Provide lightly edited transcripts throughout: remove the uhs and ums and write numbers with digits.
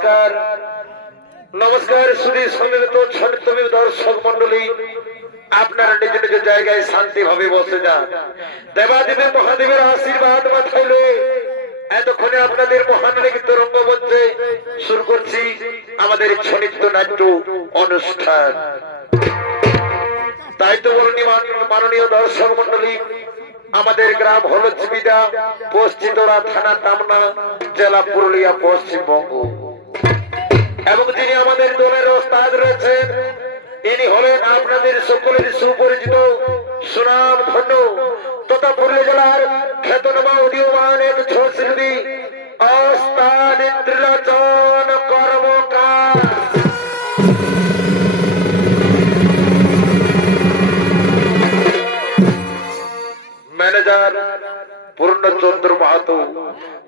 नमस्कार नमस्कार सुधी सम्मिलित छात्रमी दर्शक मंडली আপনারা নিজ নিজ জায়গায় শান্তি ভাবে বসে যান দেবাদেবী মহাদেবের আশীর্বাদ মাথাইলে এতক্ষণে আপনাদের মহান লিখিত রঙ্গমঞ্চে শুরু করছি আমাদের ছনিত্য নাট্য অনুষ্ঠান তাই তো বলনি মাননীয় দর্শক মন্ডলী আমাদের গ্রাম হলো চিবিদা পশ্চিমতলা থানা টামনা জেলা পুরুলিয়া পশ্চিমবঙ্গ এবং যিনি আমাদের দলের ওস্তাদ রয়েছেন ইনি হলেন আপনাদের সকলের সুপরিচিত সুনাম ধন্য তথা পুরুলিয়া জেলার খ্যাতনামা উদীয়মান এক ছোট শিল্পী ওস্তাদ ত্রিলোচন কর্মকার ম্যানেজার পূর্ণচন্দ্র মাহাতো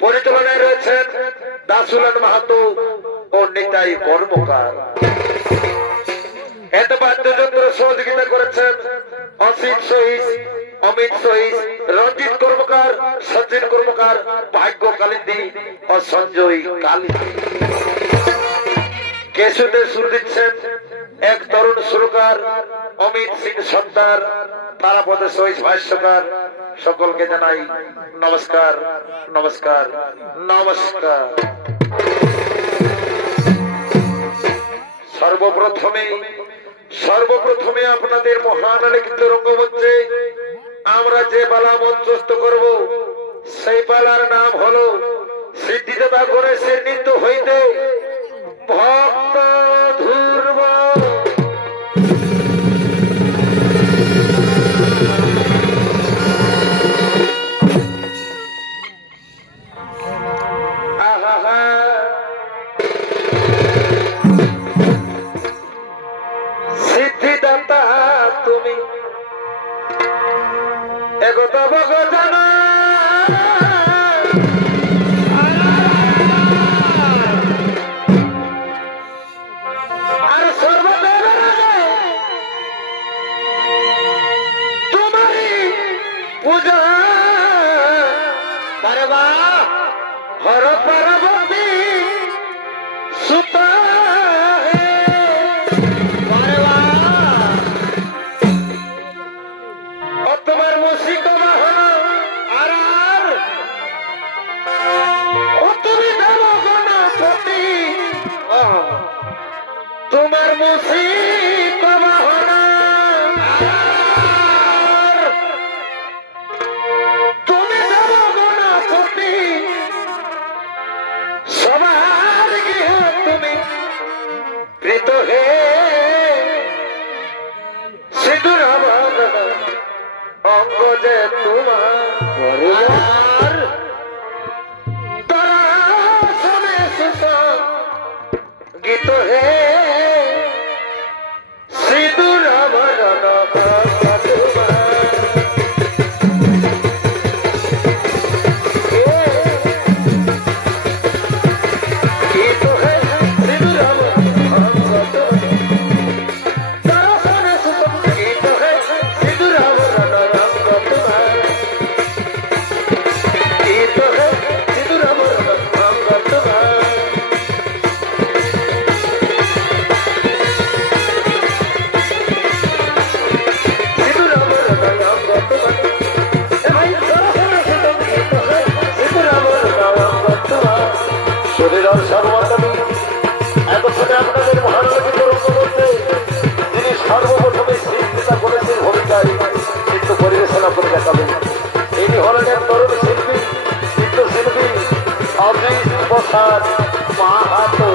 পরিচালনায় রয়েছেন দাসুলাল মাহাতো ও নিতাই কর্মকার এত বাদ্যযন্ত্র সহযোগিতা করেছেন অসিত সহিস অমিত সহিস রঞ্জিত কর্মকার সচিন কর্মকার ভাগ্য কালিন্দী ও সঞ্জয় কালিন্দী কেশুতে সুর দিচ্ছেন এক তরুণ সুরকার অমিত সিং সর্দার তারাপদে সহিস ভাষ্যকার সকলকে জানাই নমস্কার নমস্কার নমস্কার সর্বপ্রথমে আপনাদের মহান লিখিত রঙ্গমঞ্চে আমরা যে পালা মঞ্চস্থ করব সেই পালার নাম হলো সিদ্ধিদাতা গণেশের নৃত্য হইতে ভক্ত ধ্রুব সিদ্ধিদাতা তুমি একতা ভগবান আর সর্বদেব তোমারই পূজা পারবা হর পার্বতী সুতা তোমার মুসিক বাহন আর ও তুমি দেব গণপতি তোমার মুসিক বাহন তুমি দেব গণপতি সবার গৃহ তুমি প্রীত হে সিঁদুর অঙ্গ যে তোমার তারা শুনে গীত হে সিঁদুর ভজন গীত হে সিঁদুর আপনাদের মহান লিখিত রঙ্গমঞ্চে যিনি সর্বপ্রথমে সিদ্ধিদাতা গণেশের ভূমিকায় নৃত্য পরিবেশনা করে দেখাবেন ইনি হলেন এক তরুণ শিল্পী নৃত্যশিল্পী অজিত প্রসাদ মাহাতো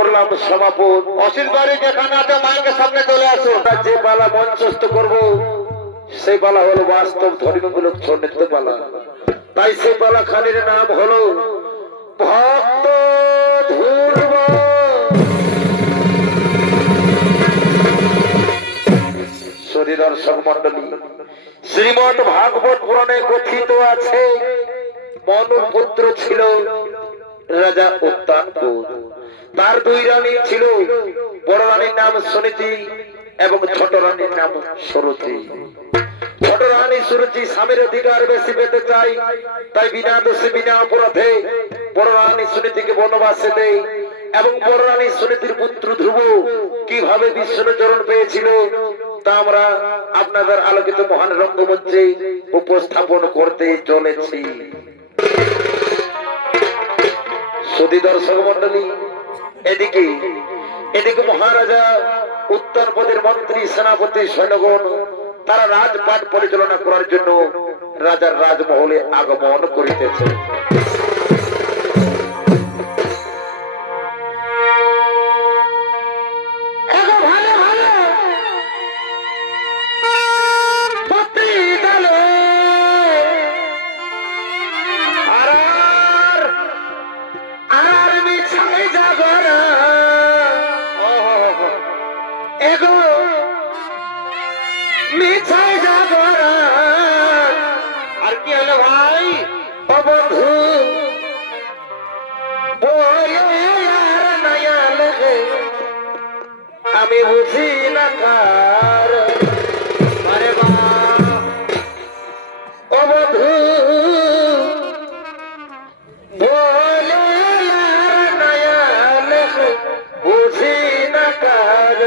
করলাম সমাপন। অসিত বাড়ি যেখানে আছে মাইকের সামনে চলে আসুন। যে পালা মঞ্চস্থ করব সেই পালা হলো বাস্তব ধর্মমূলক ছন্দিত পালা। তাই সেই পালা খালির নাম হলো ভক্ত ধ্রুব। শ্রী দর্শক মন্ডলী, শ্রীমদ ভাগবত পুরাণে কথিত আছে মনুর পুত্র ছিল রাজা উত্তানপুর। তার দুই রানী ছিল, বড় রানীর নাম সুনীতি এবং ছোট রানীর নাম সুরুচি। ছোট রানী সুরুচি স্বামীর অধিকার বেশি পেতে চাই, তাই বিনা দোষে বিনা অপরাধে বড় রানী সুনীতিকে বনবাসে দেয়। এবং বড় রানী সুনীতির পুত্র ধ্রুব কিভাবে বিষ্ণু চরণ পেয়েছিল তা আমরা আপনাদের আলোকিত মহান রঙ্গমঞ্চে উপস্থাপন করতে চলেছি। সুধী দর্শক মন্ডলী, এদিকে মহারাজা উত্তরপদের মন্ত্রী সেনাপতি সৈন্যগণ তারা রাজপাট পরিচালনা করার জন্য রাজার রাজমহলে আগমন করিতেছে। আর কি হলো ভাই? আমি বুঝি না কার আরে বা অবধূ বলে নয়া লেখ বুঝি না কার।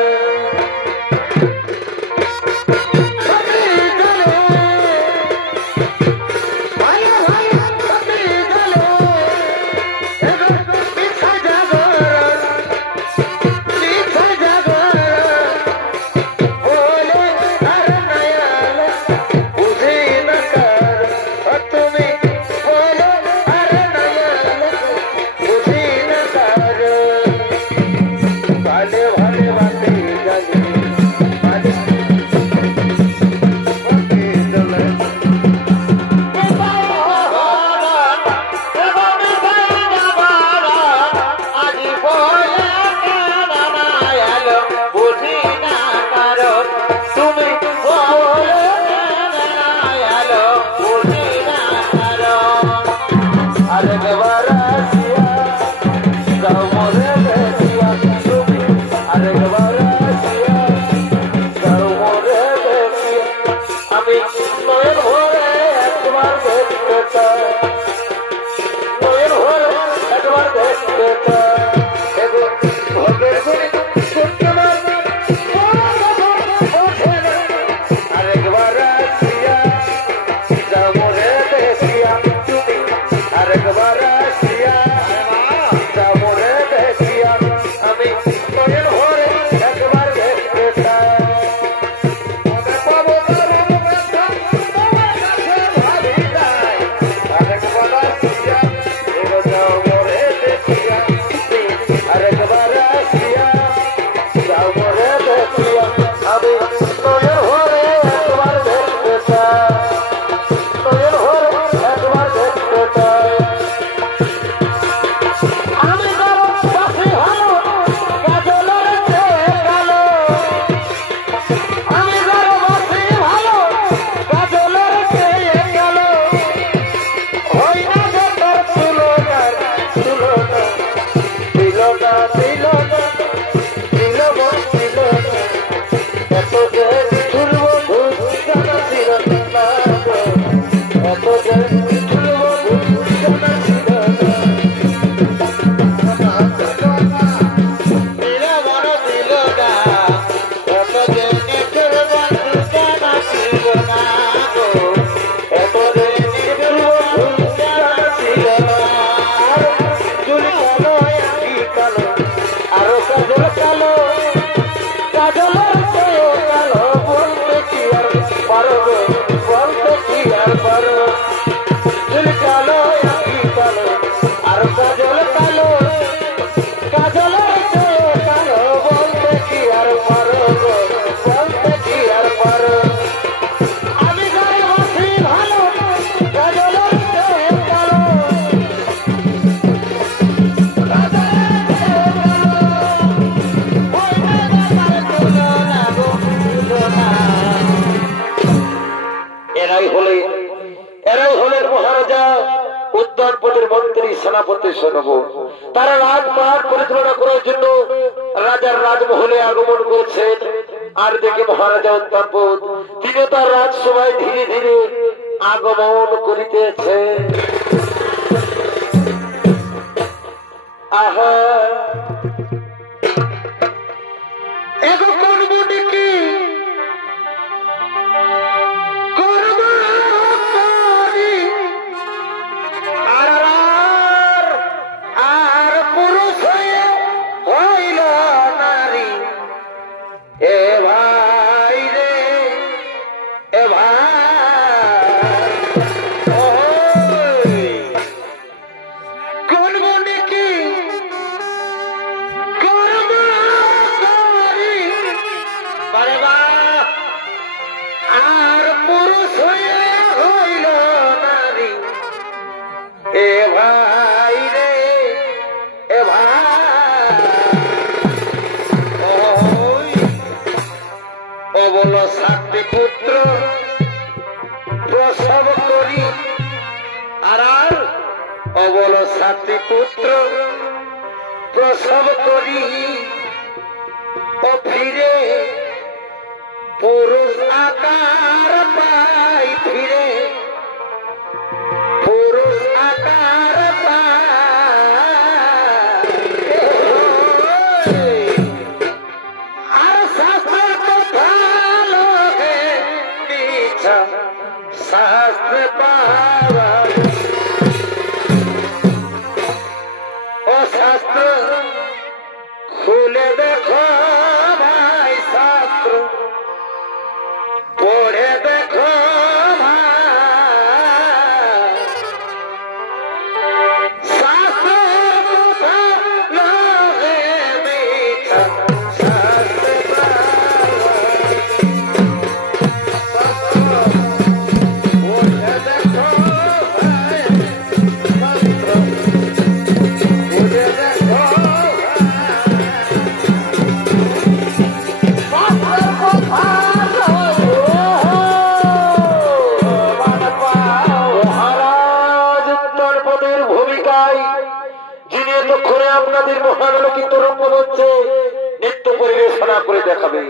Oh সেনাপতি শোনব। তারা রাজপাট পরিচালনা করার জন্য রাজার রাজমহলে আগমন করেছেন। আর দেখে মহারাজা উত্তাপদ তিনি তার রাজসভায় ধীরে ধীরে আগমন করিতেছে। আহা এখন করবো নাকি আর পুরুষ হয়ে হইল নারী। এ ভাই রে এ ভাই করবো নাকি আর পুরুষ হয়ে হইল নারী। এ ভাই রে এ ভাই ও বল 7টি পুত্র প্রসব করি। আর ও বল 7টি পুত্র প্রসব করি ও ফিরে পুরুষ আকার পাই। ফিরে পুরুষ আকার পাই। আর শাস্ত্র কথা লোকে মিছা শাস্ত্র পাওয়া। ও শাস্ত্র খুলে দেখো ভাই, শাস্ত্র পড়ে দেখো ভাই। শাস্ত্র কথা লোকে মিছা শাস্ত্র পাওয়া। পড়ে দেখো ভাই, শাস্ত্র পড়ে দেখো আপনাদের মহানলোকিত রূপমঞ্চে নৃত্য পরিবেশনা করে দেখাবে।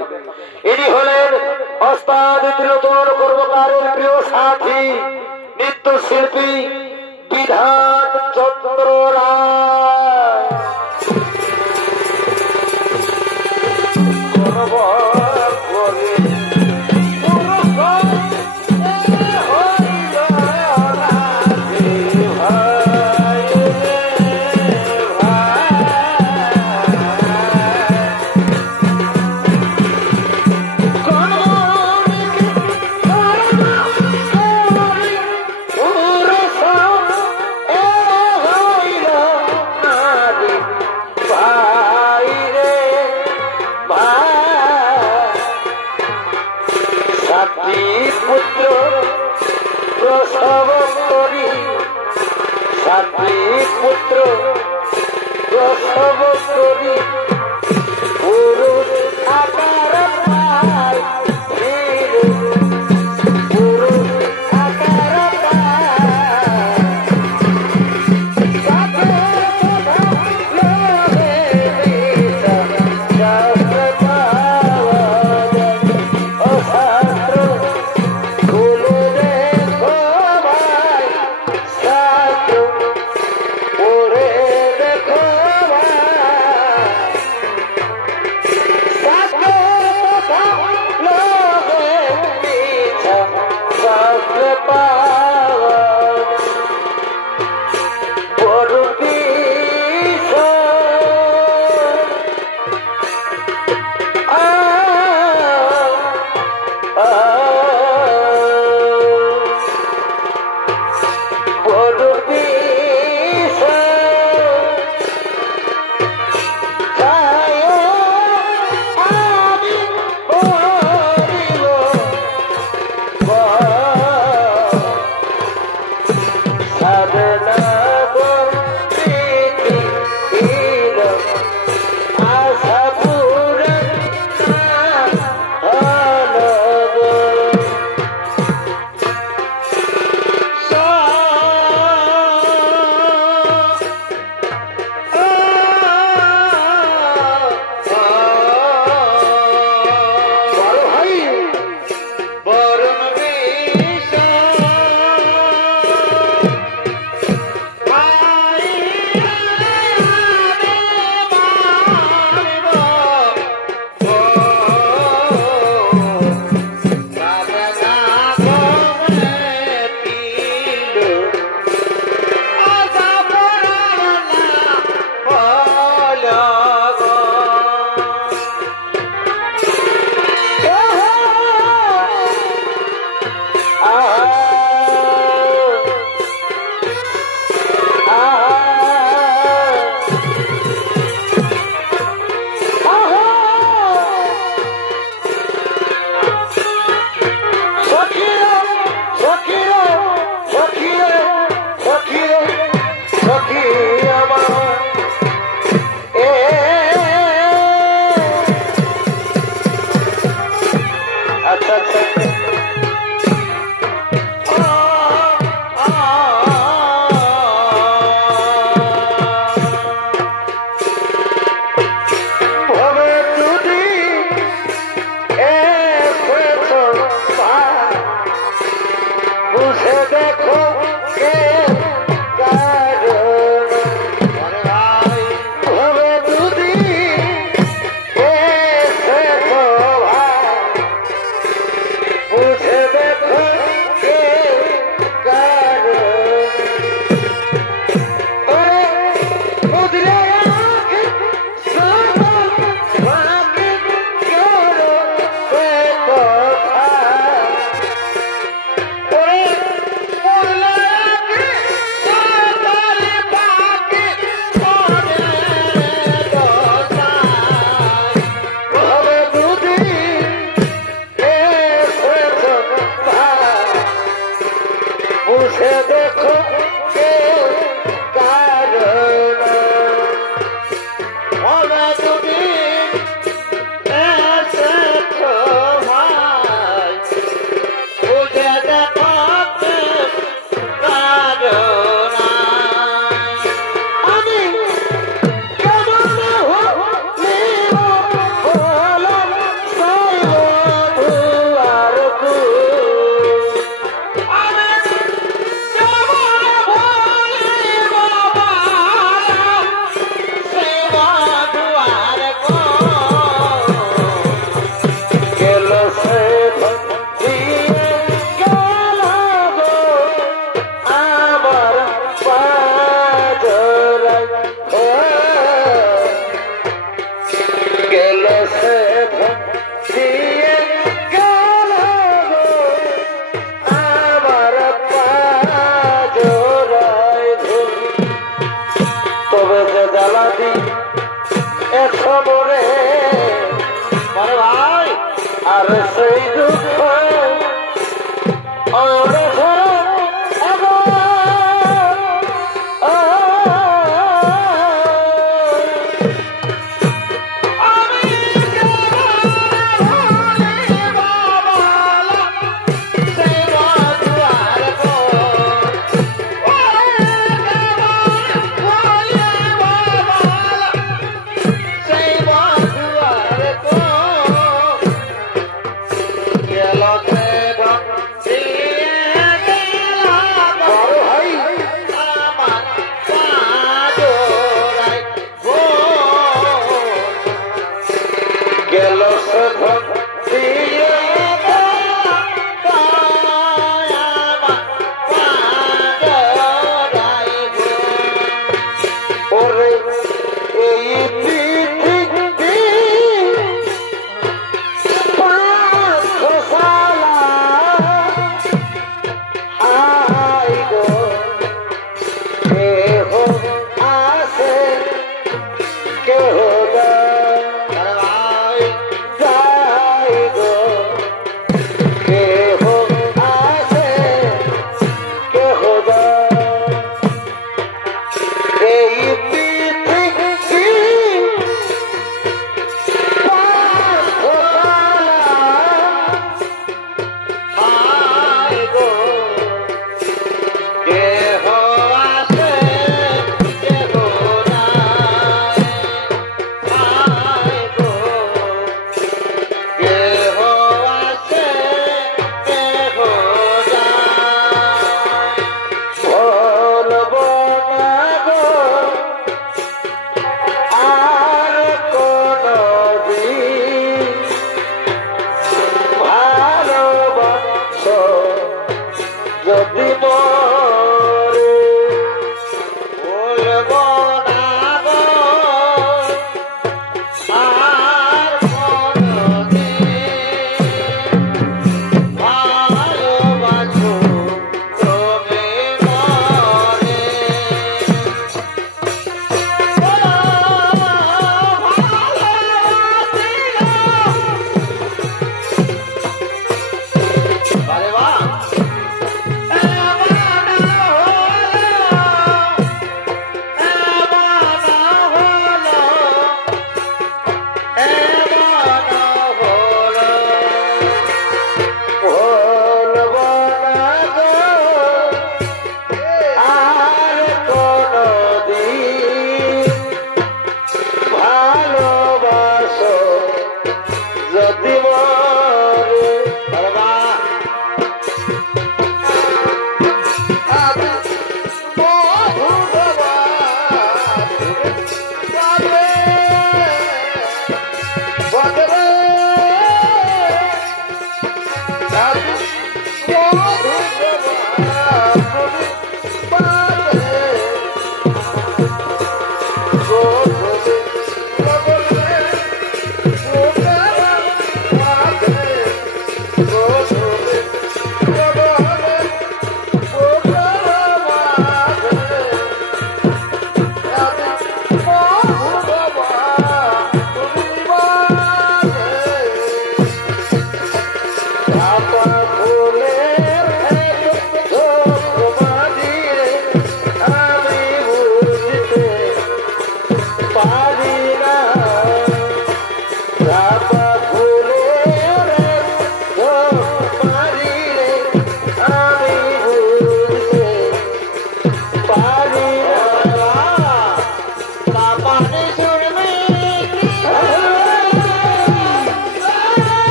ইনি হলেন ওস্তাদ ত্রিলোচন কর্মকারের প্রিয় সাথী নৃত্যশিল্পী বিধান চন্দ্র রায়।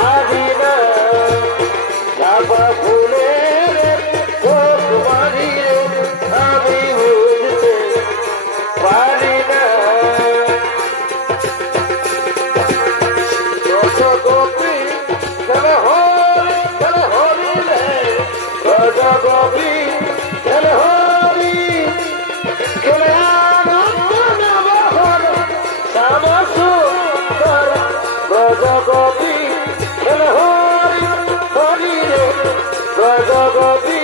পারি না জবা ফুলের চোখ মারিয়ে আমি বুঝতে পারি না গোপী চল হরি রে গোপী চল হরি চলে আনন্দ নবহর শ্যামা সুন্দর গোপী চল হরি হরি রে গোপী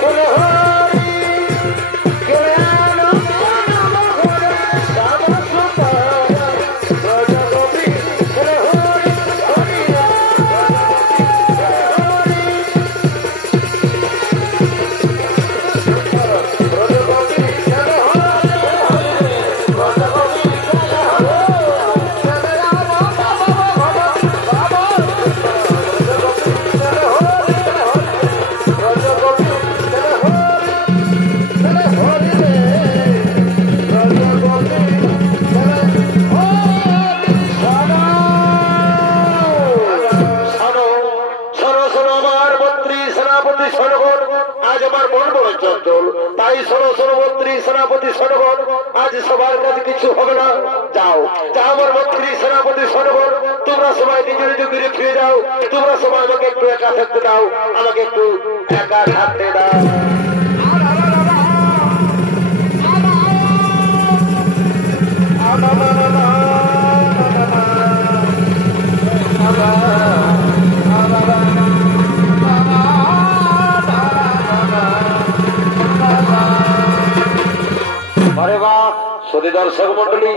চল হরি চলে আনন্দ নবহর শ্যামা সুন্দর গোপী চল হরি হরি রে তাই শোনো শোনো মন্ত্রী সেনাপতি সনগণ আজ সবার কাছে কিছু হবে না যাও যাও আমার মন্ত্রী সেনাপতি সনগণ তোমরা সবাই নিজের নিজে ঘুরে ফিরে যাও তোমরা সবাই আমাকে একটু একা থাকতে দাও আমাকে একটু একা থাকতে দাও দর্শক মন্ডলী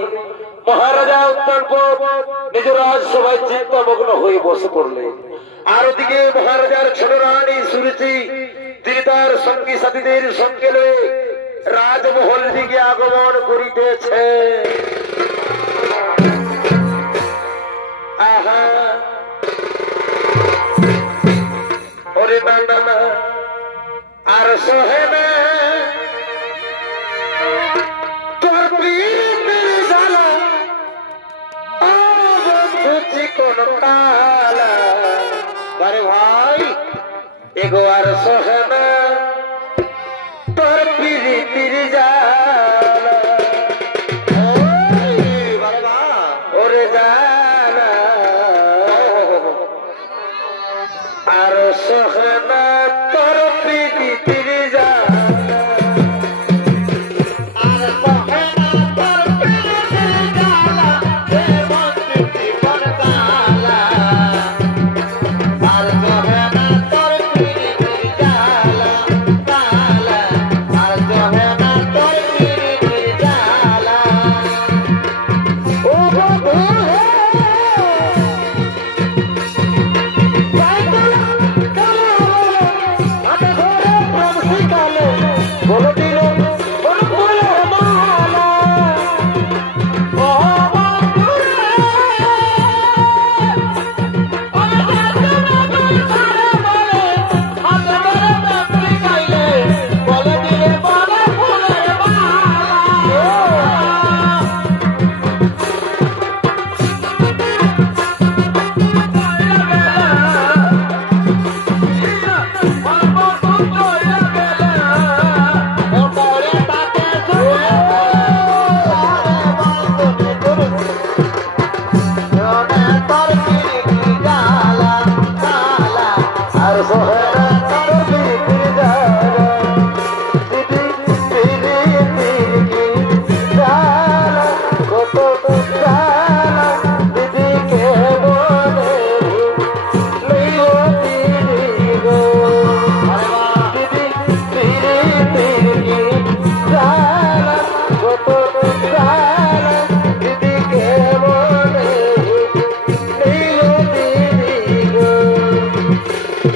মহারাজা উত্তরপদ নিজ রাজসভায় চিন্তামগ্ন হয়ে বসে পড়লেন আর ওদিকে মহারাজার ছোট রানী সুরুচি তিনি তার সঙ্গী সাথীদের সঙ্গে লয়ে রাজমহল দিকে আগমন করিতেছে আহা ওরে না আর সহে না ভাই এগো আর সোহনা তোর পিরি পিরি জালা ওরে জালা আর সোহনা তোর পিরি পিরি জালা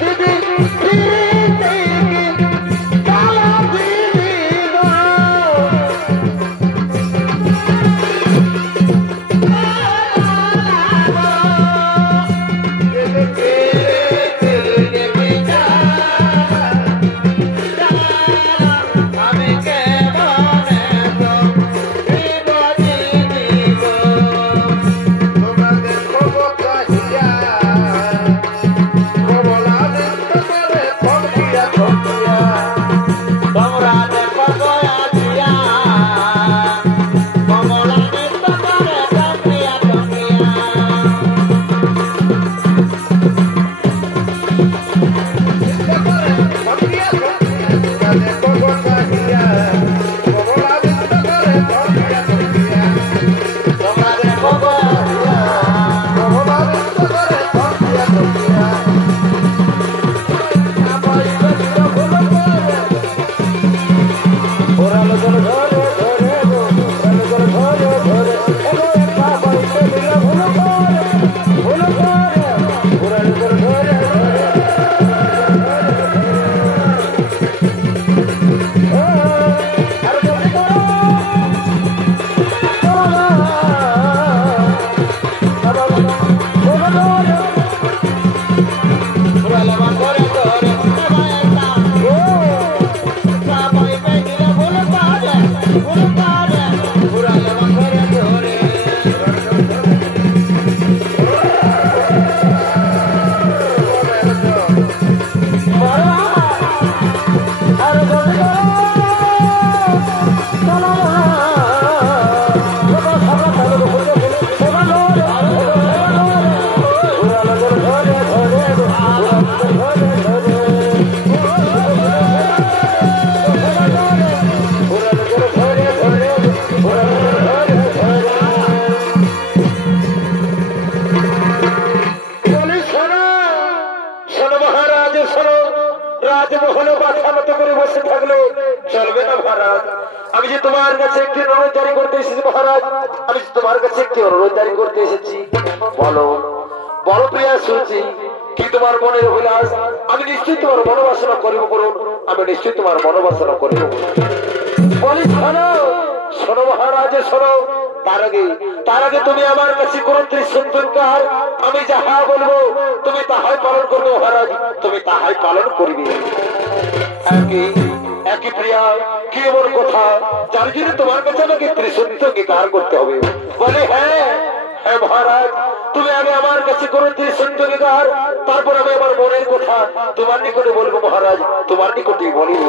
Did মহারাজ শোনো, রাজমহলে মাথা মতো করে বসে থাকলে চলবে না মহারাজ। আমি যে তোমার কাছে একটি অনুরোধ জারি করতে এসেছি মহারাজ, আমি যে তোমার কাছে একটি অনুরোধ জারি করতে এসেছি। বলো বলো প্রিয়া সুরজি, কি তোমার মনের অভিলাষ? আমি নিশ্চয়ই তোমার মনোবাসনা করিব করুন, আমি নিশ্চয়ই তোমার মনোবাসনা করিব। বলি শোনো শোনো মহারাজ শোনো, তার আগে তুমি আমার কাছে কোন ত্রিসন্তার, আমি যাহা বলবো তুমি তাহাই পালন করবে মহারাজ, তুমি তাহাই পালন করবে। একই প্রিয়া, কি এমন কথা যার জন্য তোমার কাছে আমাকে ত্রিসন্তার করতে হবে? বলে হ্যাঁ হ্যাঁ মহারাজ, তুমি আগে আমার কাছে করো ত্রিসন্তার, তারপর আমি আমার মনের কথা তোমার নিকটে বলবো মহারাজ, তোমার নিকটে বলিব।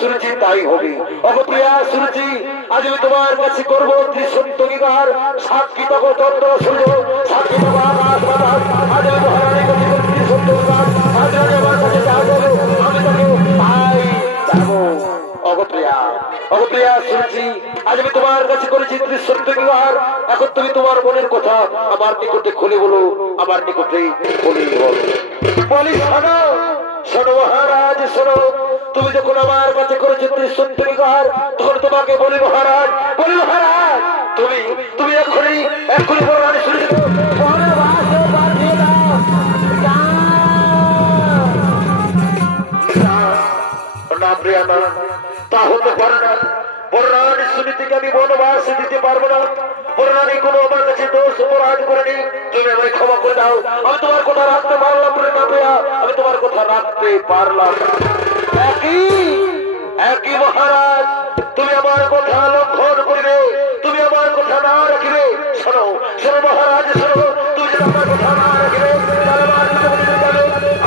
সুরজি তাই হবে। অগপ্রিয়া সুরজি, আজ আমি তোমার কাছে করবো ত্রিসন্তার, সাক্ষী তক চন্দ্র সূর্য, সাক্ষী তক আকাশ বাতাস, আজ আমি মহারানীর কাছে করবো ত্রিসন্তার, আজ আমি আমার কাছে যা বলো আমি তাকে তাই যাবো। অগপ্রিয়া অগপ্রিয়া সুরজি, আজ আমি তোমার কাছে করেছি ত্রিসন্তার, এখন তুমি তোমার মনের কথা আমার নিকটে খুলে বলো, আমার নিকটে খুলে বলো। বলি শোনো শোনো মহারাজ শোনো, তুমি যখন আমার কাছে করেছো ত্রিসন্তার, তখন তোমাকে বলি মহারাজ তুমি তুমি এক্ষুনি বলো শুনে না প্রিয়া না, তা হতে পারে না। বড়রানী সুনীতিকে আমি বনবাস দিতে পারবো না। বড়রানী কোনো আমার কাছে দোষ অপরাধ করেনি, তুমি আমায় ক্ষমা করে দাও। আমি তোমার কথা রাখতে পারলাম না প্রিয়া, আমি তোমার কথা রাখতে পারলাম না। একই মহারাজ, তুমি আমার কথা লঙ্ঘন করবে, তুমি আমার কথা না রাখবে। শোনো শোনো মহারাজ শোনো, তুমি যদি আমার কথা না রাখবে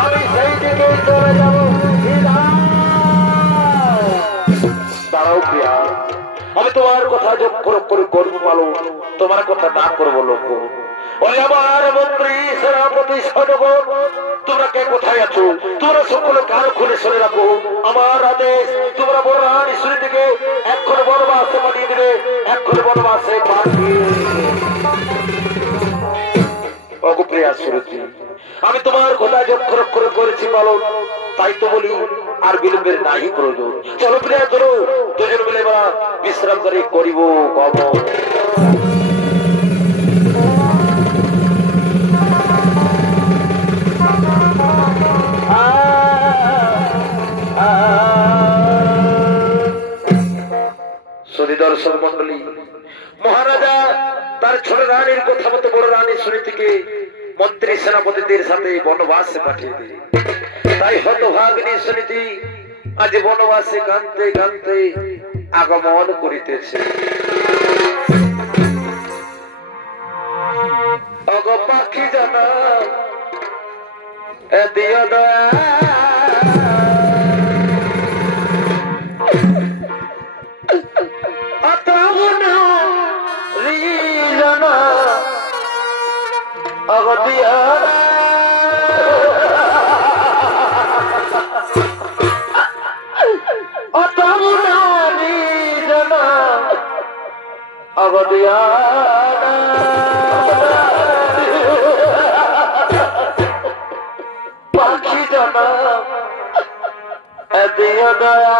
আমি সেই দিকে চলে যাবো। দাঁড়াও প্রিয়া, আমি তোমার কথা যোগ করে করবো পালো, তোমার কথা না করবো লোক। ওই আমার মন্ত্রী সেনাপতি সৈন্যগণ, তোমরা কে কোথায় আছো? তোমরা সকলে কান খুলে শুনে রাখো, আমার আদেশ তোমরা বড়রানী সুনীতিকে এক্ষুনি বনবাসে পাঠিয়ে দিবে, এক্ষুনি বনবাসে পাঠিয়ে। অগপ্রিয়া সুরজি, আমি তোমার কথা যক্ষর করে করেছি পালন, তাই তো বলি আর বিলম্বের নাহি প্রয়োজন। চলো প্রিয়া চলো, দুজন মিলে বিশ্রাম করে করিব গমন। দর্শক মন্ডলী, মহারাজা তার ছোট রানীর কথা মতো বড় রানী সুনীতিকে মন্ত্রী সেনাপতিদের সাথে বনবাসে পাঠিয়ে দেয়। তাই হতভাগিনী সুনীতি আজ বনবাসে কাঁদতে কাঁদতে আগমন করিতেছে। অগ পাখি জানা দিয়া দয়া, অগদিয়া অগদিয়া পাখি জানা দিয়া দয়া,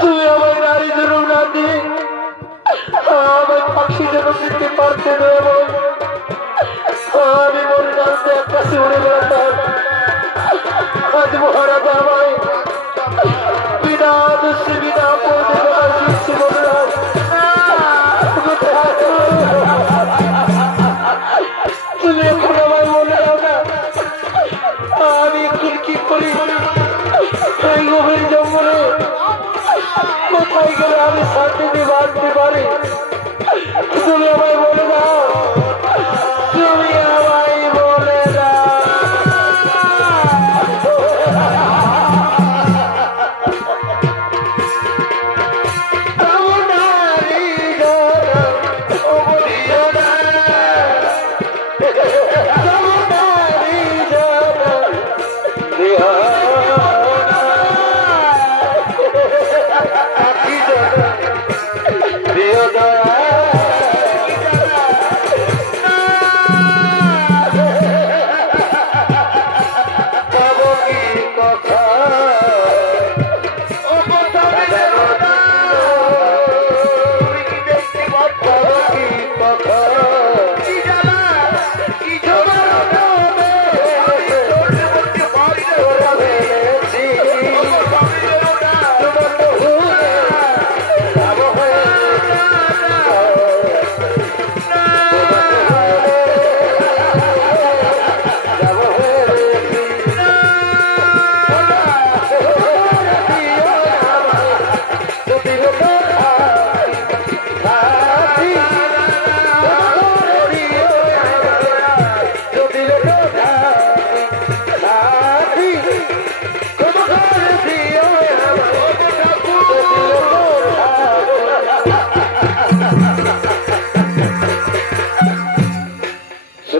তুমি আমার নারী যেন না দিয়ে আমার পাখি যেন দিতে পারতে দেবো। আমি মনে জানতে একটা উড়ে বেড়াতাম, আজ মহারাজা আমায় বিনা দোষে বিনা পদে দেওয়ার দিচ্ছি বললাম। তুমি এখন আমায় বলে দাও না, আমি এখন কি করি? এই গভীর জঙ্গলে কোথায় গেলে আমি শান্তিতে বাঁচতে পারি? তুমি আমায় বলে দাও, তুমি আমায় বলে দাও।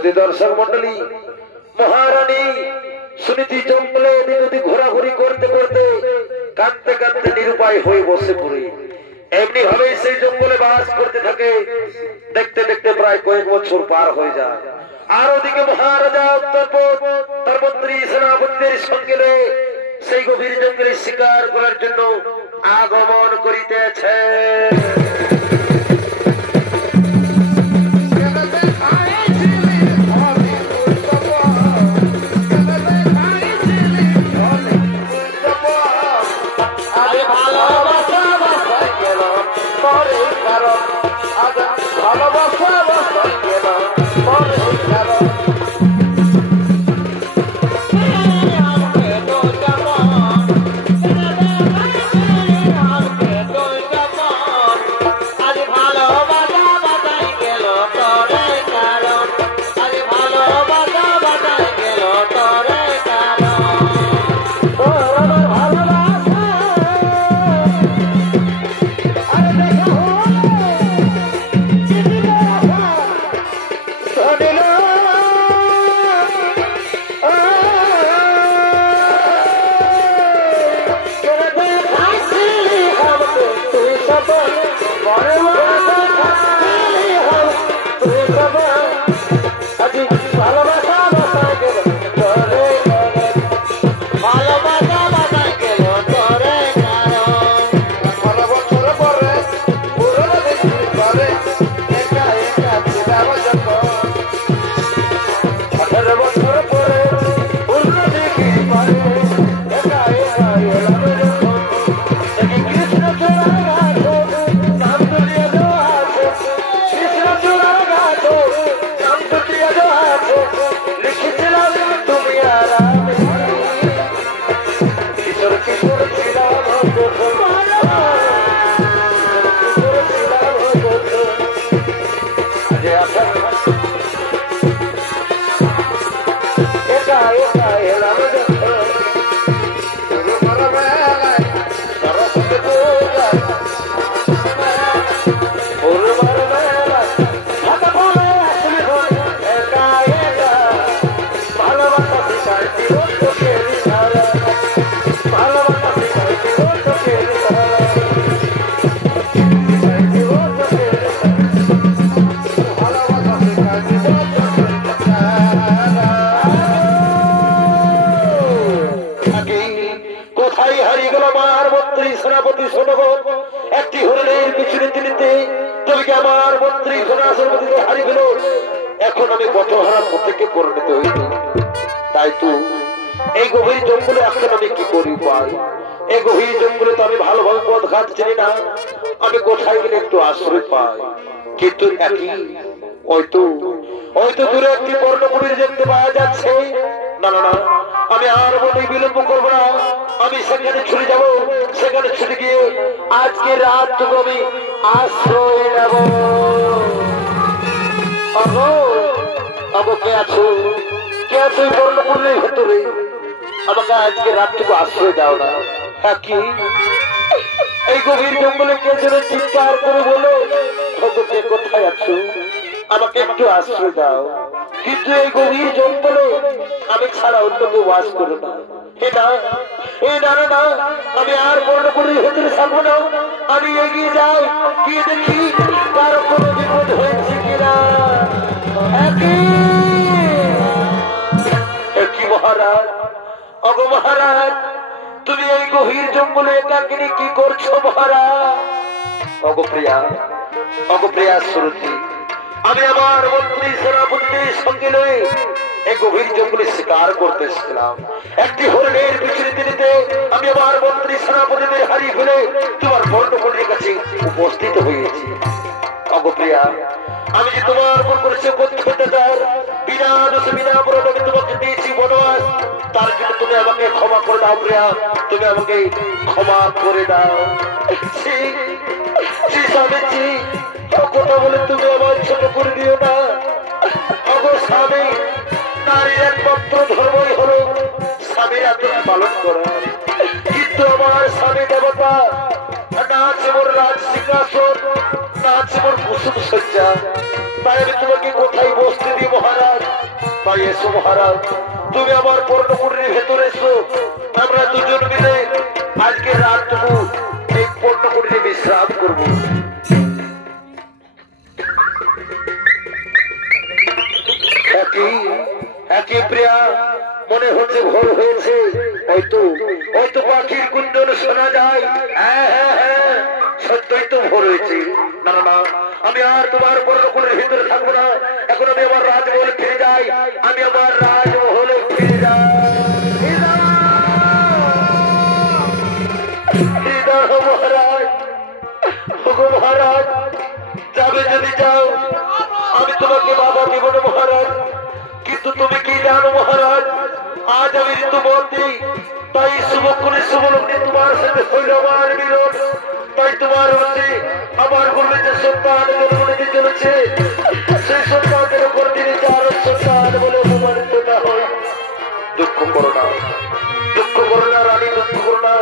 শুধু দর্শক মন্ডলী, মহারানী সুনীতি জঙ্গলে নদী ঘোরাঘুরি করতে করতে কাঁদতে কাঁদতে নিরুপায় হয়ে বসে পড়ে এমনি ভাবে সেই জঙ্গলে বাস করতে থাকে। দেখতে দেখতে প্রায় কয়েক বছর পার হয়ে যায়। আর ওদিকে মহারাজা উত্তরপথ তার মন্ত্রী সেনাপতিদের সঙ্গে সেই গভীর জঙ্গলে শিকার করার জন্য আগমন করিতেছে। এখন আমি পথহারা পথেকে পরিণত হইল। তাই তো এই গভীর জঙ্গলে এখন আমি কি করি পাই? এই গভীর জঙ্গলে তো আমি ভালোভাবে পথ ঘাট চিনি না। আমি কোথায় গেলে একটু আশ্রয় পাই, কিন্তু একই হয়তো দূরে একটি বর্ণকুটির দেখতে পাওয়া যাচ্ছে। না না না, আমি আর মনে বিলম্ব করবো না। আমি সেখানে ছুটে যাব। সেখানে ছুটে গিয়ে আজকে রাতটুকু আমি আশ্রয় নেব। কে আছো? কে আছো বর্ণকুটির ভেতরে? আমাকে আজকে রাতটুকু আশ্রয় দাও না। হ্যাঁ, কি এই গভীর জঙ্গলে কে যেন চিৎকার করে বলো, কে কোথায় আছো? আমাকে একটু আশ্রয় দাও। কিন্তু এই গভীর জঙ্গলে আমি ছাড়া অন্য কেউ বাস করো না। আমি আর বর্ণকুটির ভেতরে থাকবো না। আমি এগিয়ে যাই, গিয়ে দেখি কার কোনো বিপদ হয়েছে কিনা। কি মহারাজ, অগো মহারাজ, তুমি এই গভীর জঙ্গলে একাকিনী কি করছো মহারাজ? অগপ্রিয়া শ্রুতি, আমি আমার মন্ত্রী সেনাপতিদের সঙ্গে নয় এই গভীর জঙ্গলে শিকার করতে এসেছিলাম। একটি হরিণের বিচলিতে নিতে আমি আমার মন্ত্রী সেনাপতিদের হারিয়ে ফেলে তোমার বর্ণকুটির কাছে উপস্থিত হয়েছি। অগপ্রিয়া, আমি যে তোমার উপর করেছি অত্যাচার, বিনা দোষে বিনা অপরাধে আমি তোমাকে দিয়েছি বনবাস, তার জন্য তুমি আমাকে ক্ষমা করে দাও প্রিয়া। তুমি আমাকে ক্ষমা করে দাও। স্বামীজি, কথা বলে তুমি আমার ছোট করে দিও না। অগো স্বামী, নারীর একমাত্র ধর্মই হলো স্বামীর আদেশ পালন করা। কিন্তু আমার স্বামী দেবতা না আছে মোর রাজ সিংহাসন, না আছে মোর কুসুম সজ্জা। তাই আমি তোমাকে কোথায় বসতে দিই মহারাজ? তাই এসো মহারাজ, তুমি আমার পর্ণকুটির ভেতরে এসো। আমরা দুজন মিলে আজকে রাতটুকু এই পর্ণকুটিরে বিশ্রাম করবো। একই প্রিয়া, মনে হচ্ছে ভোর হয়েছে। হয়তো পাখির কুঞ্জন শোনা যায়। হ্যাঁ হ্যাঁ হ্যাঁ, সত্যই তো ভোর হয়েছে। না না না, আমি আর তোমার পর্ণকুটির ভিতরে থাকবো না। এখন আমি আমার রাজমহলে ফিরে যাই। আমি আমার রাজমহলে ফিরে যাই। মহারাজ, মহারাজ, যাবে যদি যাও, আমি তোমাকে বাধা দেব না মহারাজ। কিন্তু তুমি কি জানো মহারাজ, আজ আমি ঋতুবতী, তাই শুভক্ষণে শুভলগ্নে তোমার সাথে হইল আমার মিলন। তাই তোমার হচ্ছে আমার গর্বে যে সন্তান জন্ম নিতে চলেছে, সেই সন্তানের উপর তিনি যার সন্তান বলে প্রমাণিত না হয়। দুঃখ করো না, দুঃখ করো না রানী, দুঃখ করো না।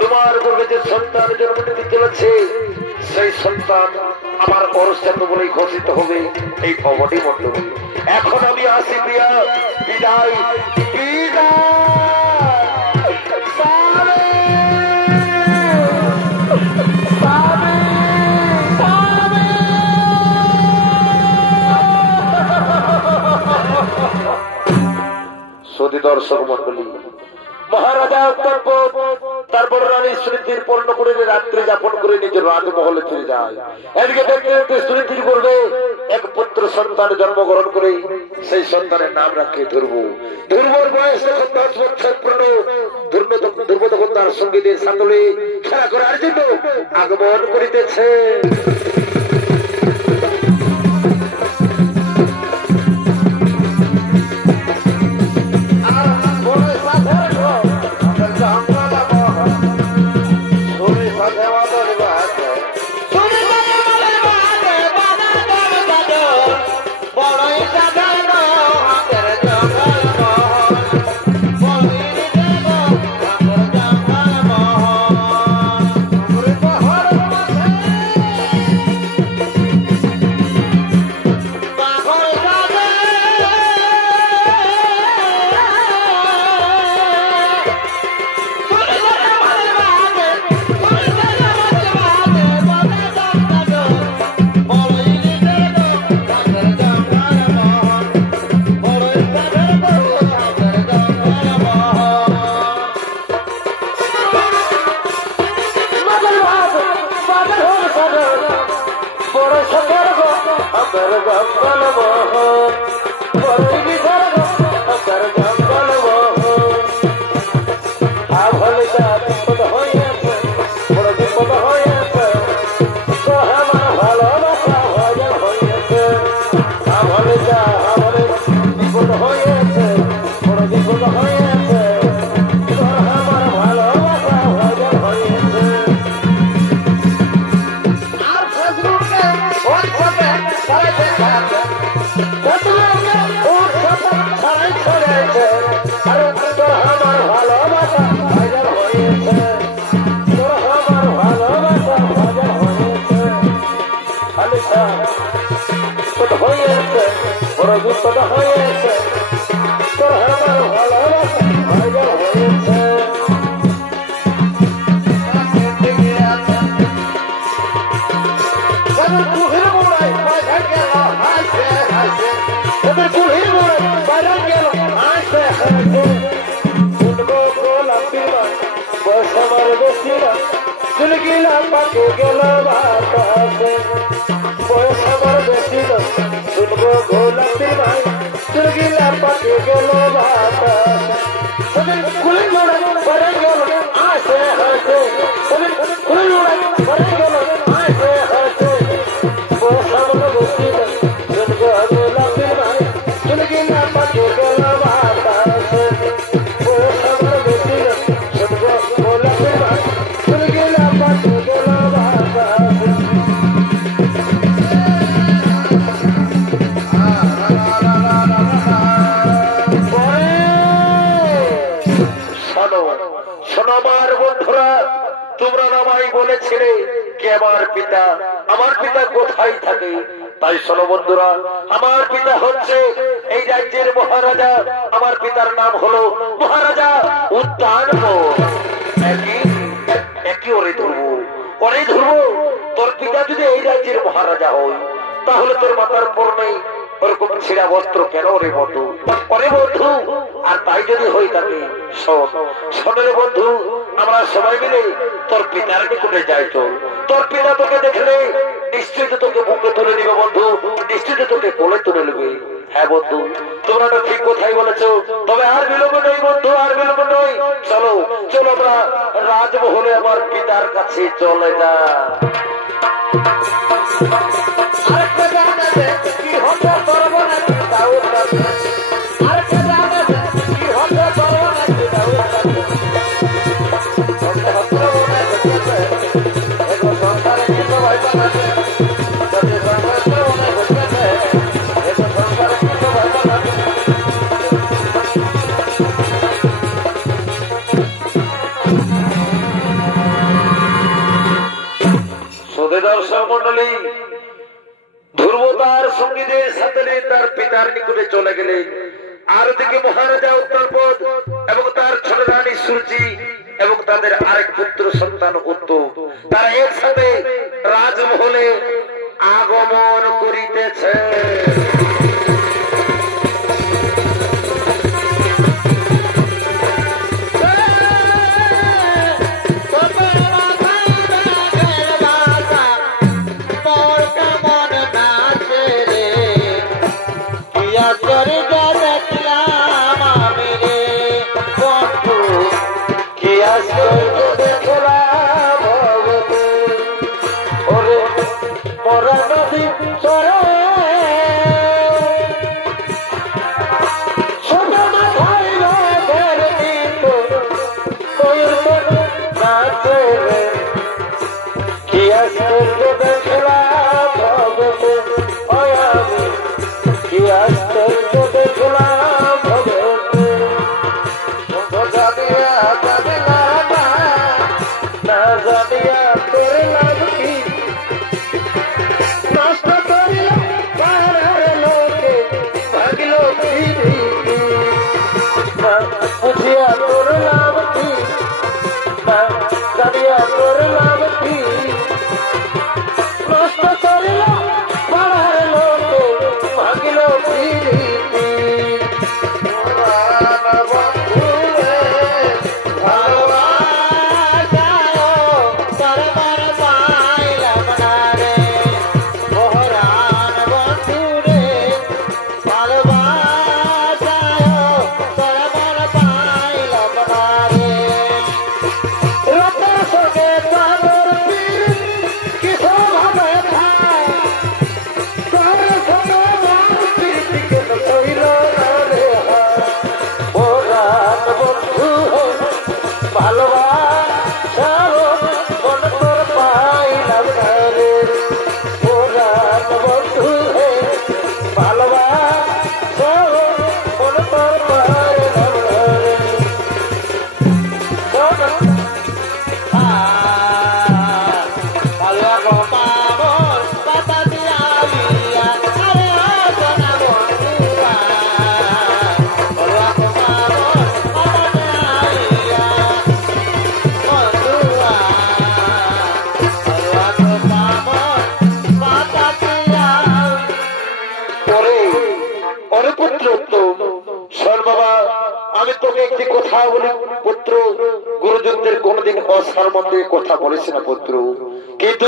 তোমার গর্বে যে সন্তান জন্ম নিতে চলেছে, সেই সন্তান আমার অরস্থান বলেই ঘোষিত হবে এই ভবনী মণ্ডপে। এখন আমি আসি প্রিয়া, বিদায় বিদায়। সতী দর্শক মন্ডলী, মহারাজা অত্যন্ত তারপর রানী স্মৃতির পূর্ণ করে রাত্রি যাপন করে নিজের রাজমহলে ফিরে যায়। এদিকে দেখতে দেখতে স্মৃতির করবে এক পুত্র সন্তান জন্মগ্রহণ করে সেই সন্তানের নাম রাখে ধ্রুব। ধ্রুবর বয়স যখন 10 বছর পূর্ণ, ধ্রুব তখন তার সঙ্গীদের সাথে খেলা করার জন্য আগমন করিতেছে। তাই শোনো বন্ধুরা, আমার পিতা হচ্ছে এই রাজ্যের মহারাজা। আমার পিতার নাম হলো মহারাজা উদ্যানবন। একই ওরে ধরবো, ওরে ধরবো। তোর পিতা যদি এই রাজ্যের মহারাজা হয়, তাহলে তোর মাথার পরনে ওরকম ছেঁড়া বস্ত্র কেন রে বন্ধু? ওরে বন্ধু, আর তাই যদি হয়ে থাকে, শোনে বন্ধু, আমরা সবাই মিলে তোর পিতার নিকটে যাই। চল, তোর পিতা তোকে দেখলে নিশ্চয়ই তোকে বুকে তুলে নিবে বন্ধু, নিশ্চয়ই তোকে কোলে তুলে নেবে। হ্যাঁ বন্ধু, তোমরা তো ঠিক কথাই বলেছো। তবে আর বিলম্ব নেই বন্ধু, আর বিলম্ব নয়। চলো চলো, আমরা রাজমহলে আমার পিতার কাছে চলে যা। দর্শক মন্ডলী, ধ্রুব তার সঙ্গীদের সাথে তার পিতার নিকটে চলে গেলে, আর দিকে মহারাজা উত্তরপদ এবং তার ছোট রানী সূর্যি এবং তাদের আরেক পুত্র সন্তান উত্তম, তারা একসাথে রাজমহলে আগমন করিতেছে। পুত্র গুরুজনদের কোনদিন অসম্বন্ধে কথা বলেছে না পুত্র, কিন্তু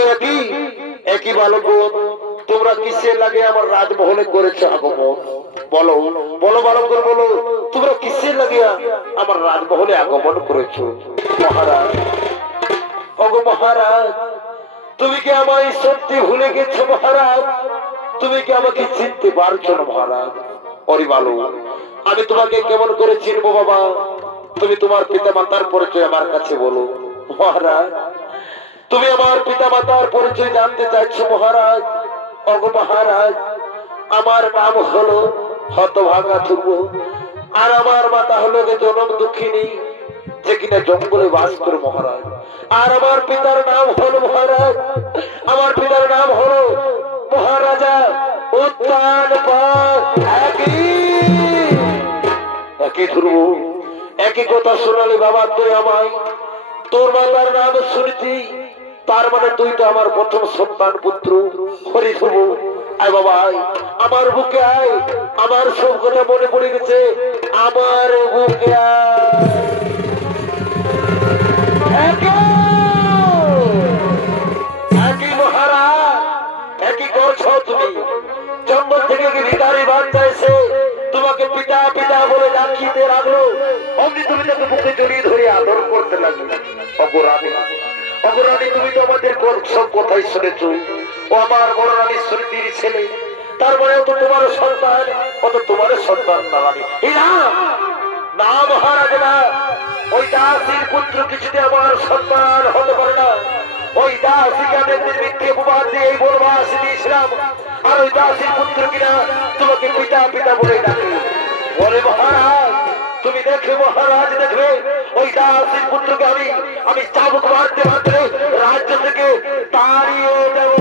একই বালক, তোমরা কিসের লাগে আমার রাজমহলে করেছো আগমন? বলো বলো বালক, বলো তোমরা কিসের লাগিয়া আমার রাজমহলে আগমন করেছো? মহারাজ, ওগো মহারাজ, তুমি কি আমায় সত্যি ভুলে গেছো মহারাজ? তুমি কি আমাকে চিনতে পারছো না মহারাজ? ওরে বালক, আমি তোমাকে কেমন করে চিনবো বাবা? তুমি তোমার পিতা মাতার পরিচয় আমার কাছে বলো। মহারাজ, তুমি আমার পিতা মাতার পরিচয় জানতে চাইছো মহারাজ? ওগো মহারাজ, আমার নাম হলো হতভাগা ধ্রুব, আর আমার মাতা হলো জনম দুঃখিনী, যে কিনা জঙ্গলে বাস করে মহারাজ। আর আমার পিতার নাম হলো মহারাজ, আমার পিতার নাম হলো মহারাজা একই ধ্রুব একই কথা শোনালি বাবা তুই আমায় তোর বাবার নাম শুনেছি তার মানে তুই তো আমার প্রথম সন্তান পুত্র হরি ধ্রুব আয় বাবা আয় আমার বুকে আয় আমার সব কথা মনে পড়ে গেছে আমার বুকে একই মহারাজ একই করছো তুমি জঙ্গল থেকে কি ভিখারি বাচ্চা এসে তোমাকে পিতা পিতা বলে ডাকিতে রাখলো অমনি তুমি তাকে বুকে জড়িয়ে ধরে আদর করতে লাগলে অপরাধী অপরাধী তুমি তো আমাদের সব কথাই শুনেছো ও আমার বড় রানী সুনীতির ছেলে তারপরে তো তোমার সন্তান অত তোমার সন্তান না রানী না মহারাজ না ওই দাসীর পুত্র কিছুতে আমার সন্তান হতে পারে না ওই দাসীকে আমি মিথ্যে উপহার দিয়ে এই বনবাস দিয়েছিলাম আর ওই দাসীর পুত্র কিনা তোমাকে পিতা পিতা বলে ডাকে বলে মহারাজ তুমি দেখে মহারাজ দেখবে ওই দাসীর পুত্রকে আমি চাবুক মারতে মারতে রাজ্য থেকে তাড়িয়ে দেব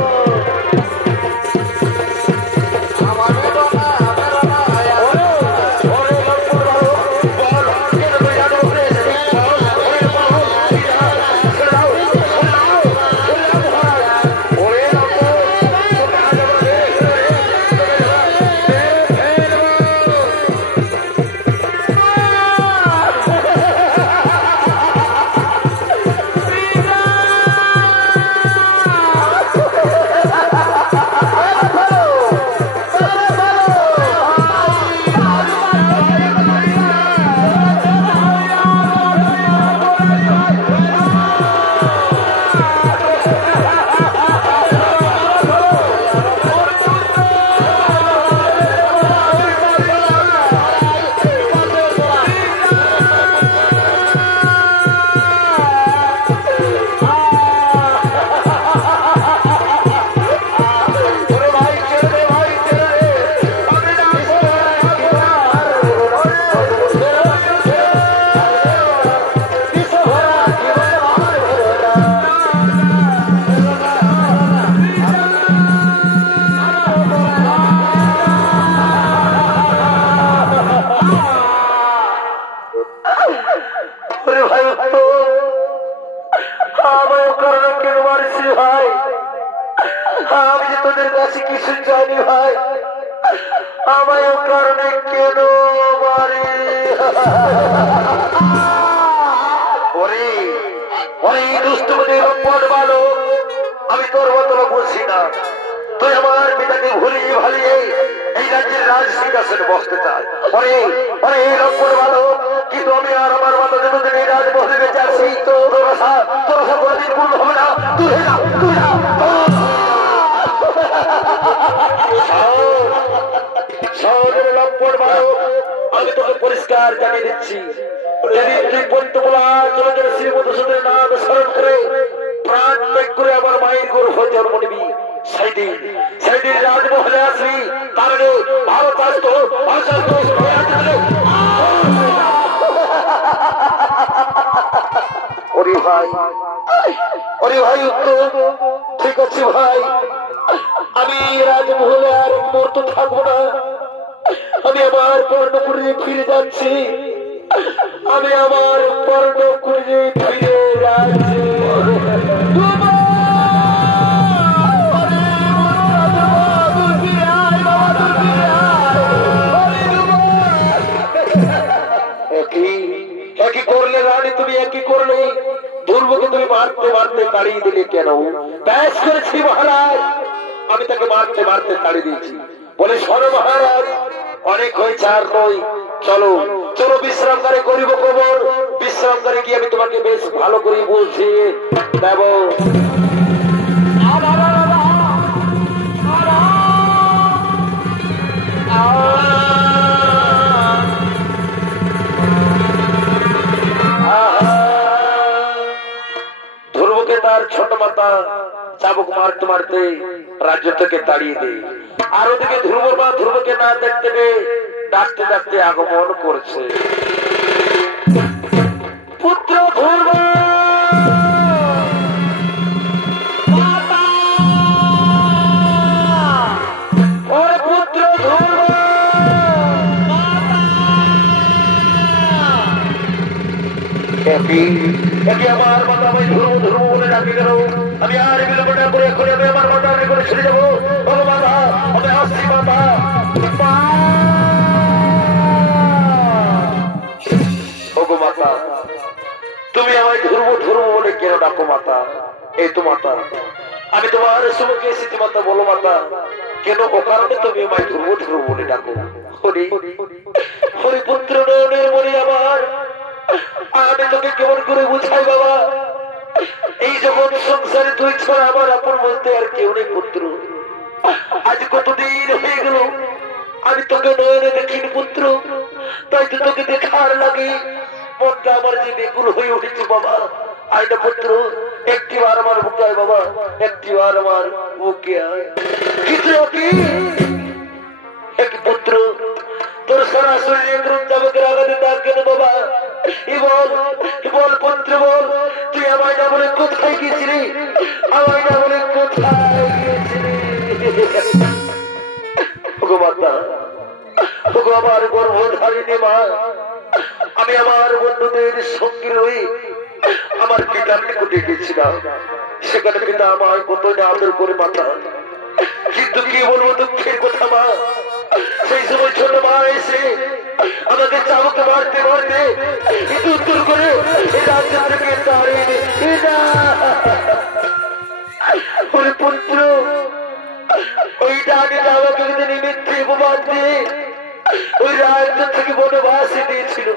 আমি তোর মতো বলছি না তুই আমার পিতাকে ভুলিয়ে ভালিয়ে এই রাজ্যের রাজ সিংহাসনে বসতে চায় এই লক্ষ্য ভালো কিন্তু আমি আর আমার মতো যতদিন এই রাজ বসে বেঁচে আছি তোর আশা কোনদিন পূর্ণ হবে না তুই না শহরের লক্ষ্য ভালো আমি তোকে পরিষ্কার জানিয়ে দিচ্ছি যদি তুই পঞ্চমলা চলে শ্রীমধুসূদনের নাম স্মরণ করে প্রাণ ত্যাগ করে আমার মায়ের গর্ভ জন্ম নিবি সেদিন রাজমহলে আসবি তাহলে ভারত আসতো ভাই উত্তর ঠিক আছে ভাই আমি রাজমহলে আর মুহূর্ত থাকবো না আমি আমার পর্ণপুরে ফিরে যাচ্ছি আমি আমার পর্ণপুরে ফিরে যাচ্ছি একই করলে রানী তুমি একই করলে ধ্রুবকে তুমি মারতে মারতে তাড়িয়ে দিলে কেন ব্যাস করেছি মহারাজ আমি তাকে মারতে মারতে তাড়িয়ে দিয়েছি বলে শোনো মহারাজ অনেক হয়েছে আর নয় চলো চলো বিশ্রামগারে করিব কবর বিশ্রামগারে গিয়ে আমি তোমাকে বেশ ভালো করে বলছি দেব ধ্রুবকে তার ছোট মাতা চাবুক মারতে মারতে রাজ্য থেকে তাড়িয়ে দেয় আর ওদিকে ধ্রুব মা ধ্রুবকে না দেখতে পেয়ে ডাকতে ডাকতে আগমন করছে পুত্র ধ্রুব পুত্র ধ্রুব একে আমার মাথা আমি ধরবো ধরবো বলে ডাকি গেল। আমি আর বিলম্ব না করে এখন আমি আমার মাথা আমি করে ছেড়ে যাবো। বাবা মাথা আমি আসছি মাথা। ওগো মাতা, তুমি আমায় ধরবো ধরবো বলে কেন ডাকো মাতা? এই তো মাতা, আমি তোমার সুমুখে এসেছি মাতা, বলো মাতা কেন ও কারণে তুমি আমায় ধরবো ধরবো বলে ডাকো? হরি হরি পুত্র নয়নের মনি আমার, আমি তোকে কেমন করে বুঝাই বাবা? এই যখন সংসারে তুই ছাড়া আমার আপন বলতে আর কেউ নেই পুত্র। আজ কতদিন হয়ে গেল আমি তোকে নয়নে দেখিনি পুত্র, তাই তো তোকে দেখার লাগে মনটা আমার যে বেকুল হয়ে উঠেছে বাবা। আয়না পুত্র, একটিবার আমার বুকে আয় বাবা, একটিবার আমার বুকে আয়। কিছু কি এক পুত্র তোর সারা শরীরে গ্রন্থাবকের আঘাতে দাগ কেন বাবা? বল পুত্র বল, তুই আমায় না বলে কোথায় গিয়েছিলি? আমায় না বলে কোথায় গিয়েছিলি? ওগো মাতা, ওগো আমার গর্ভধারিণী মা, আমি আমার বন্ধুদের সঙ্গে রই আমার পিতার নিকটে গেছিলাম। সেখানে পিতা আমায় কতই না আদর করে মাতা, কিন্তু কি বলবো দুঃখের কথা মা, সেই সময় ছোট মা এসে আমাকে চাবুক মারতে মারতে উত্তর করে পুত্র ওই ডাকে আমাকে মিথ্যে উপবাদ দিয়ে ওই রাজ্য থেকে বনবাসে দিয়েছিল,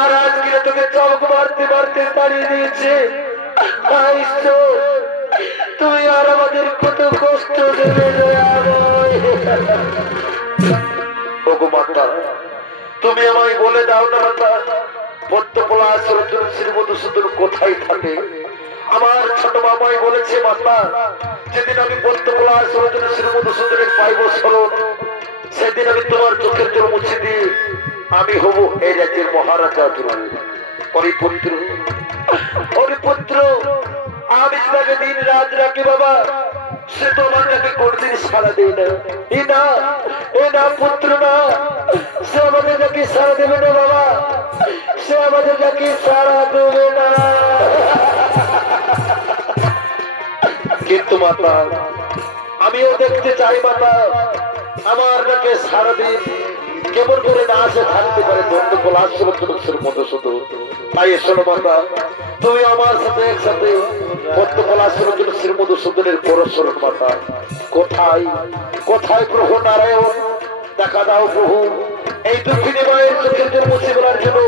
আর আজকে তোকে চাবুক মারতে মারতে তাড়িয়ে দিয়েছে। তুমি আর আমাদের কত কষ্ট দেবে ওগো মাতা, তুমি আমায় বলে দাও না মাতা, পদ্মপলা শ্রীমধুসূদন কোথায় থাকে? আমার ছোট মামাই বলেছে মাতা, যেদিন আমি পদ্মপলা শ্রীমধুসূদনের পাইব স্মরণ, সেদিন আমি তোমার চোখের জল মুছে দিয়ে আমি হব এই রাজ্যের মহারাজা। পুত্র পুত্র, আমি তাকে দিন রাত রাখি বাবা, সে তো আমাকে কোনদিন সাড়া দেয় না। এ না পুত্র না, সে আমাদের নাকি সাড়া দেবে না বাবা, সে আমাদের নাকি সাড়া দেবে না। কিন্তু মাতা, আমিও দেখতে চাই মাতা, আমার নাকি সারাদিন কেমন করে না আসে থাকতে পারে বন্ধুপলাশের মতো শুধু। তাই শোনো মাতা, তুমি আমার সাথে একসাথে পদ্মপলাশের মধুসূদনের পরশরণ মাতা। কোথায় কোথায় প্রভু নারায়ণ, দেখা দাও প্রভু, এই দুঃখিনী মায়ের চোখের জন্য মুছে ফেলার জন্য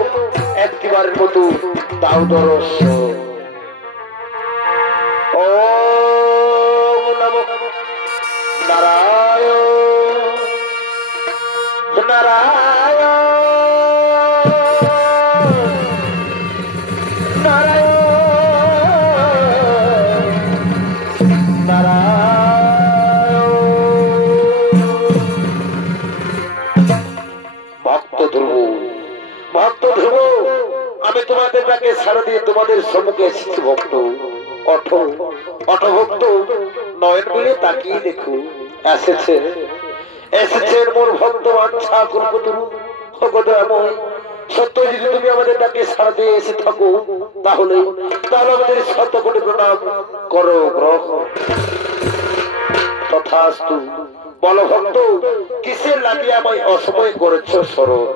একটিবারের মতো দাও দর্শন। ওম নমো নারায়ণ নারায়ণ আমি তোমাদের তাকে ছাড়া দিয়ে তোমাদের সম্মুখে এসেছি ভক্ত। অটভক্ত নয়ন মিলে তাকিয়ে দেখো, এসেছেন মোর ভক্ত আচ্ছা কল্পতরু। সত্য যদি তুমি আমাদের তাকে ছাড়া দিয়ে এসে থাকো, তাহলে আমাদের শত কোটি প্রণাম করো গ্রহণ। তথাস্তু। বলো ভক্ত, কিসের লাগিয়ে আমায় অসময় করেছ স্মরণ?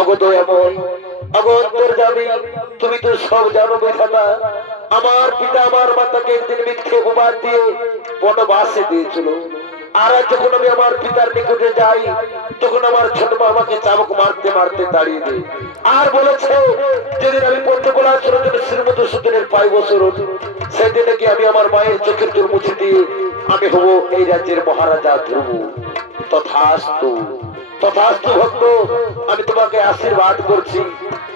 অগদয়াময় অগন্তর যাবি, তুমি তো সব জানো বিধাতা। আমার পিতা আমার মাতাকে একদিন মিথ্যে উপবাদ দিয়ে বনবাসে দিয়েছিল, আর যখন আমি আমার পিতার নিকটে যাই তখন আমার ছোট মা আমাকে চাবুক মারতে মারতে দাঁড়িয়ে দেয়, আর বলেছে যেদিন আমি পদ্মপলা শ্রীমধুসূদনের পাইব স্মরণ, সেদিনে কি আমি আমার মায়ের চোখের জল মুছে দিয়ে আমি হব এই রাজ্যের মহারাজা ধ্রুব। তথাস্তু তথাস্তু ভক্ত, আমি তোমাকে আশীর্বাদ করছি,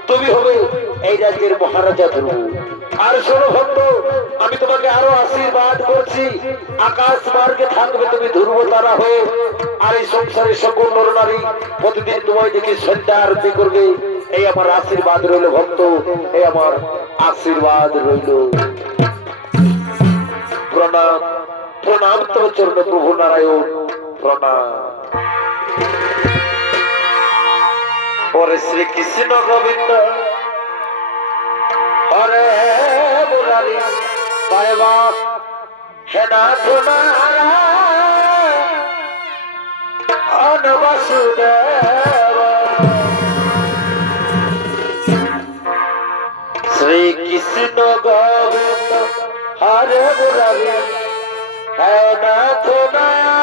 তুমি হবে এই রাজ্যের মহারাজা ধ্রুব। আর শোনো ভক্ত, আমি তোমাকে আরো আশীর্বাদ করছি, আকাশ মার্গে থাকবে তুমি ধ্রুব তারা হয়ে, আর এই সংসারের সকল নরনারী প্রতিদিন তোমায় দেখে সন্ধ্যা আরতি করবে। এই আমার আশীর্বাদ রইল ভক্ত, এই আমার আশীর্বাদ রইল। প্রণাম প্রণাম তব চরণ প্রভু নারায়ণ, প্রণাম। ওরে শ্রীকৃষ্ণ গোবিন্দ अरे मुरारी बारे बाप है नाथ नारायण वसुदेव श्री कृष्ण गोविंद हरे मुरारी है नाथ नारायण